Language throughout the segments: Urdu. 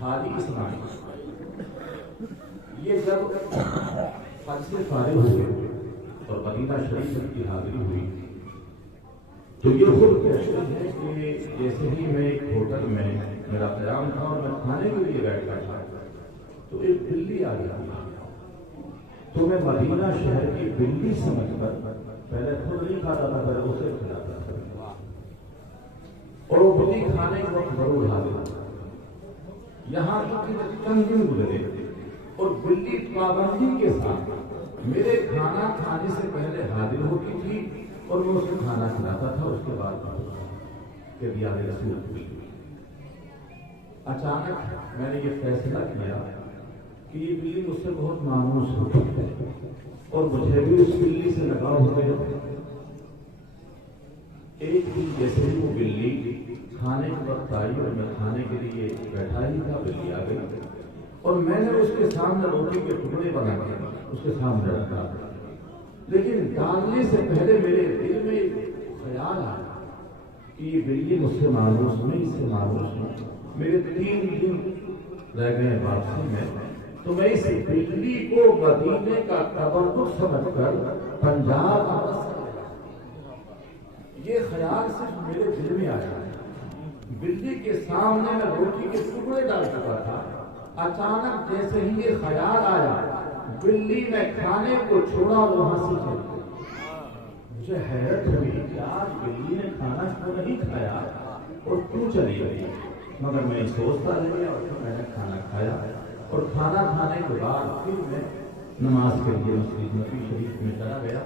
حاجی اسماعیل یہ جب حج سے فارغ ہوئے اور مدینہ شریف کی حاضری ہوئی تو یہ خود کہتے ہیں کہ جیسے ہی میں ایک ہوٹل میں میرا قیام تھا اور میں کھانے کے لیے بیٹھ گیا تھا تو ایک بلی آ گئی تو میں مدینہ شہر کی بلی سمجھ کر پہلے خود نہیں کھاتا تھا پہلے اسے کھلاتا تھا اور وہ بلی کھانے کے وقت ضرور حاضر یہاں چند دن گزرے اور بلی پابندی کے ساتھ میرے کھانا کھانے سے پہلے حاضر ہوتی تھی اور میں اسے کھانا کھلاتا تھا. اس کے بعد کہ بیاد رسول بلی اچانک میں نے یہ فیصلہ کیا کہ یہ بلی مجھ سے بہت مانوس ہوتی ہے اور مجھے بھی اس بلی سے لگاؤ ہو گیا. ایک دن جیسے ہی وہ بلی کھانے کے وقت آئی اور میں کھانے کے لیے بیٹھا ہی تھا, بلی آ گئی اور میں نے اس کے سامنے روٹی کے ٹکڑے بنا کے اس کے سامنے رکھا, لیکن ڈالنے سے پہلے میرے دل میں خیال آیا کہ یہ بلی مجھ سے مانوس نہیں, اس سے مانوس نہیں. میرے 3 دن رہ گئے واپسی میں, تو میں اس بلی کو مدینے کا تبرک سمجھ کر پنجاب یہ خیال صرف میرے دل میں آیا. بلی کے سامنے میں روٹی کے ٹکڑے ڈال چکا تھا, اچانک جیسے ہی یہ خیال آیا بلی نے کھانے کو چھوڑا اور وہاں سے چل گئی. مجھے حیرت ہوئی کہ آج بلی نے کھانا کیوں نہیں کھایا اور کیوں چلی گئی, مگر میں سوچتا رہ گیا اور پھر میں نے کھانا کھایا اور کھانا کھانے کے بعد پھر میں نماز کے لیے مسجد نبی شریف میں چلا گیا.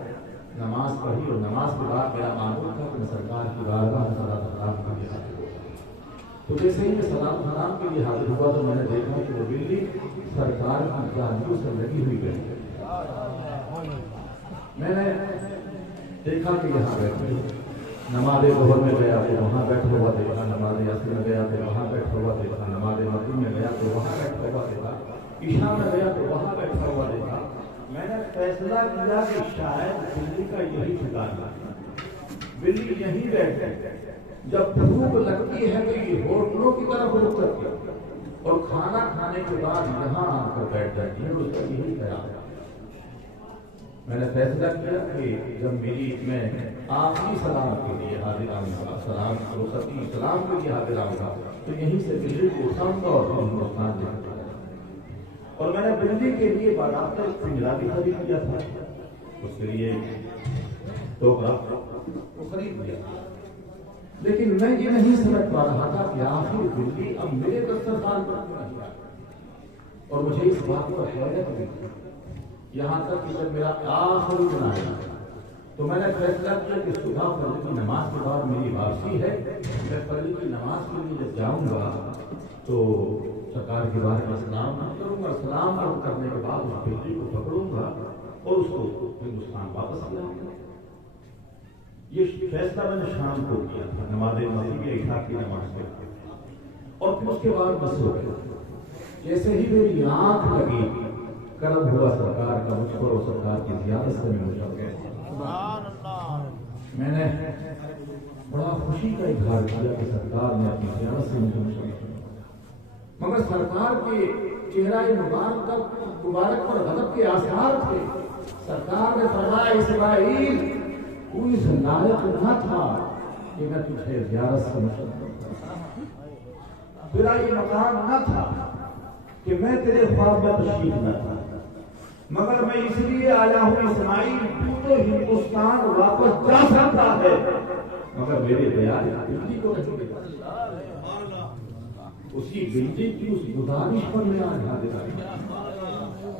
نماز پڑھی اور نماز کے بعد میرا معمول تھا کہ میں سرکار کی بارگاہ میں صلاۃ السلام کے لیے حاضر ہوا. تو جیسے ہی میں صلاۃ السلام کے لیے حاضر ہوا تو میں نے دیکھا کہ وہ بلی سرکار کی جانبوں سے لگی ہوئی گئی. میں نے دیکھا کہ یہاں بیٹھے, نماز ظہر میں گیا تو وہاں بیٹھا ہوا دیکھا, نماز عصر میں گیا تو وہاں بیٹھا ہوا دیکھا, نماز مغرب میں گیا تو وہاں بیٹھا ہوا دیکھا, عشاء میں گیا تو وہاں بیٹھا ہوا دیکھا. میں نے فیصلہ کیا کہ شاید بلی کا یہی ٹھکانا ہے, بلی یہیں بیٹھے, جب بھوک لگتی ہے تو یہ ہوٹلوں کی طرف رخ کرتی ہے اور کھانا کھانے کے بعد یہاں آ کر بیٹھ جاتی ہے, اس کا یہی خیال ہے. میں نے فیصلہ کیا کہ جب میں آخری سلام کے لیے حاضر آؤں گا, سلام کے لیے حاضر آؤں گا تو یہیں سے بلی کو اٹھاؤں گا اور پھر ہندوستان جاؤں گا. اور میں نے بلی کے لیے باضابطہ ایک پنجرا بھی خرید کیا تھا, اس کے لیے ٹوکرا وہ خرید لیا. لیکن میں یہ نہیں سمجھ پا رہا تھا کہ آخر بلی اب میرے دسترخوان پر کیوں نہیں آئی, اور مجھے اس بات پر حیرت ہوئی. یہاں تک کہ جب میرا آخری دن آیا تو میں نے فیصلہ کیا کہ صبح فجر کی نماز کے بعد میری واپسی ہے, میں فجر کی نماز کے لیے جب جاؤں گا تو سرکار کے بارے میں سلام کروں گا, سلام کرنے کے بعد اس بلی کو پکڑوں گا اور اس کو ہندوستان واپس لاؤں گا. یہ فیصلہ میں نے شام کو کیا تھا, نماز مغرب یا عشاء کی نماز کے, اور پھر اس کے بعد بس ہو گیا. جیسے ہی میری آنکھ لگی کرم ہوا سرکار کا مجھ پر, اور سرکار کی زیارت سے میں مشرف گیا. میں نے بڑا خوشی کا اظہار کیا کہ سرکار نے اپنی زیارت سے مجھے مشرف کیا, مگر سرکار کے چہرہ مبارک پر غضب کے آثار تھے. سرکار نے فرمایا اسماعیل تو اس لائق نہ تھا کہ میں تجھے زیارت سے مشرف کرتا, تیرا یہ مقام نہ تھا کہ میں تیرے خواب میں تشریف نہ تھا, مگر میں اس لیے آیا ہوں اسماعیل تو ہندوستان واپس جا سکتا ہے, مگر میرے بیان بلی کو نہیں ملا. اسی بلی کی اس گزارش پر میں آج حاضر آیا.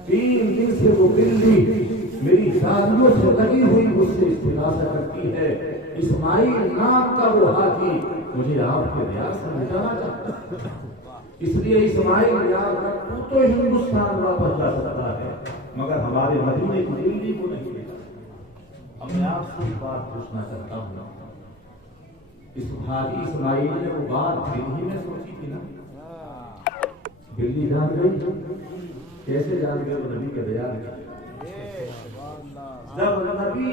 3 دن سے وہ بلی میری شادیوں سے لگی ہوئی مجھ سے استغاثہ کرتی ہے, اسماعیل نام کا وہ حاجی مجھے آپ کے دیار سے مٹانا چاہتا ہے. اس لیے اسماعیل یاد رکھ تو ہندوستان واپس جا سکتا ہے, مگر ہمارے مدینے کی بلی کو نہیں. اب میں آپ سے بات پوچھنا چاہتا ہوں, اس حاجی اسماعیل نے وہ بات دل ہی میں سوچی تھی نا, بلی جان گئی, کیسے جان گئے وہ نبی کے بیان کا. جب نبی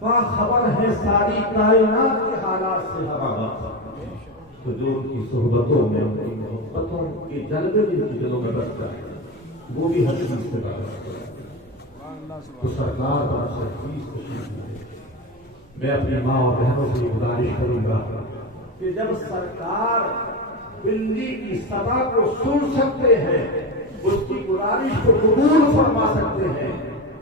باخبر ہے ساری کائنات کے حالات سے, تو جو ان کی صحبتوں میں ان کی محبتوں کے جلوے جن کی دلوں میں بستا ہے وہ بھی حدیث سے بات ہے. تو سرکار کا حدیث تشریف ہے. میں اپنی ماں اور بہنوں سے گزارش کروں گا کہ جب سرکار بلی کی صدا کو سن سکتے ہیں, اس کی گزارش کو قبول فرما سکتے ہیں,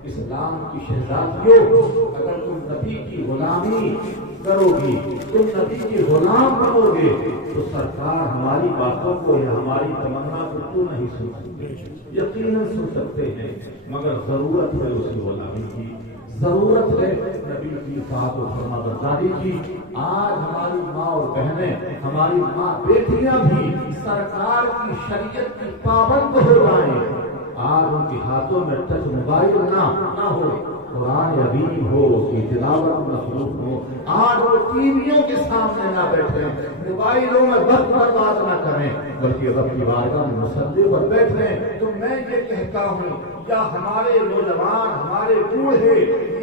اسلام کی شہزادیوں اگر تم نبی کی غلامی کرو گی, تم نبی کے غلام بنو گے, تو سرکار ہماری باتوں کو یا ہماری تمنا کو کیوں نہیں سن سکتے؟ یقیناً سن سکتے ہیں, مگر ضرورت ہے اس کی غلامی کی, ضرورت ہے نبی کی اطاعت و فرما برداری کی. آج ہماری ماں اور بہنیں, ہماری ماں بیٹیاں بھی سرکار کی شریعت کی پابند ہو جائیں. آج ان کے ہاتھوں میں ٹچ موبائل نہ ہو, قرآن عظیم ہو, اس کی تلاوت مخلوق ہو, آج وہ ٹی ویوں کے سامنے نہ بیٹھیں, موبائلوں میں وقت برباد نہ کریں, بلکہ رب کی بارگاہ میں مصلی پر بیٹھیں. تو میں یہ کہتا ہوں, یا ہمارے نوجوان, ہمارے بوڑھے,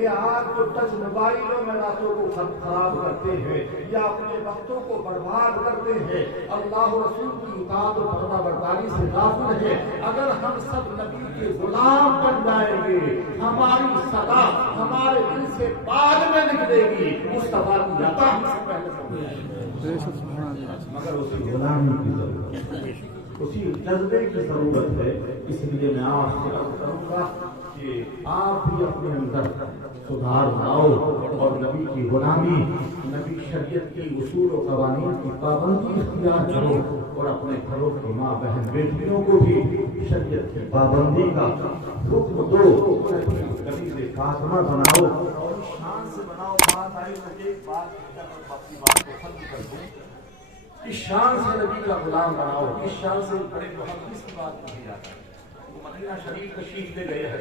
یہ آج جو ٹچ موبائلوں میں راتوں کو خراب کرتے ہیں یا اپنے وقتوں کو برباد کرتے ہیں, اللہ رسول کی اطاعت و فرما برداری سے غافل ہیں. اگر ہم سب نبی کے غلام بن جائیں گے, ہماری صدا ہمارے دل سے بعد میں نکلے گی, مصطفیٰ کی عطا ہم سے پہلے, مگر اسی غلامی کی ضرورت ہے, اسی جذبے کی ضرورت ہے. اس لیے میں آپ سے عرض کروں گا کہ آپ بھی اپنے اندر سدھار لاؤ اور نبی کی غلامی, نبی شریعت کی اصول و قوانین کی پابندی اختیار کرو, اور اپنے گھروں کی ماں بہن بیٹیوں کو بھی شریعت کی پابندی کا حکم دو, نبی سے خاتمہ بناؤ اور شان سے بناؤ. بات آئی تو ایک بات اپنی بات کو ختم کر دوں, اس شان سے نبی کا غلام بناؤ, اس شان سے بڑے محدث کی بات نہیں جاتا. وہ مدینہ شریف تشریف لے گئے ہیں.